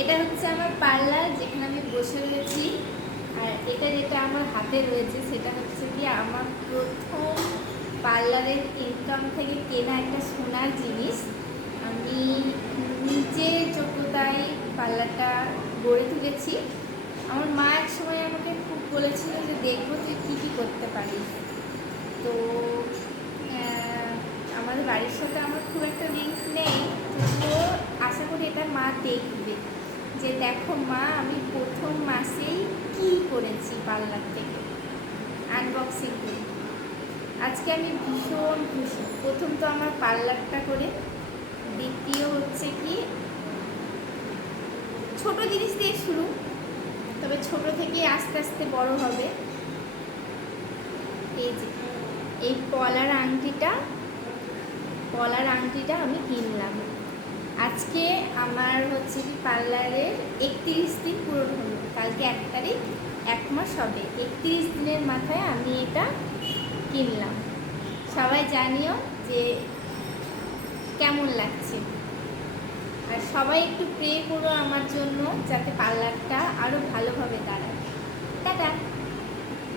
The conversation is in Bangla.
এটা হচ্ছে আমার পার্লার, যেখানে আমি বসে রয়েছি। আর এটা যেটা আমার হাতে রয়েছে সেটা হচ্ছে কি আমার প্রথম পার্লারের ইনকাম থেকে কেনা একটা সোনার জিনিস। আমি নিজের যোগ্যতায় পার্লারটা গড়ে তুলেছি। আমার মা এক সময় আমাকে খুব বলেছিল যে দেখবো তুই কী কী করতে পারিস। তো আমাদের বাড়ির সাথে আমার খুব একটা লিঙ্ক নেই, তবুও আশা করি এটা মা দেখবে যে দেখো মা আমি প্রথম মাসেই কী করেছি পার্লার থেকে আনবক্সিং করি। আজকে আমি ভীষণ খুশি। প্রথম তো আমার পার্লারটা করে, দ্বিতীয় হচ্ছে কি ছোট জিনিস দিয়ে শুরু, তবে ছোট থেকে আস্তে আস্তে বড় হবে। এই যে এই পলার আংটিটা আমি কিনলাম। আজকে আমার হচ্ছে কি পার্লারের 31 দিন পূরণ হলো। কালকে 1 তারিখ, 1 মাস হবে। 31 দিনের মাথায় আমি এটা কিনলাম। সবাই জানিও যে কেমন লাগছে, আর সবাই একটু প্রে করো আমার জন্য যাতে পার্লারটা আরও ভালোভাবে দাঁড়ায়। টাটা।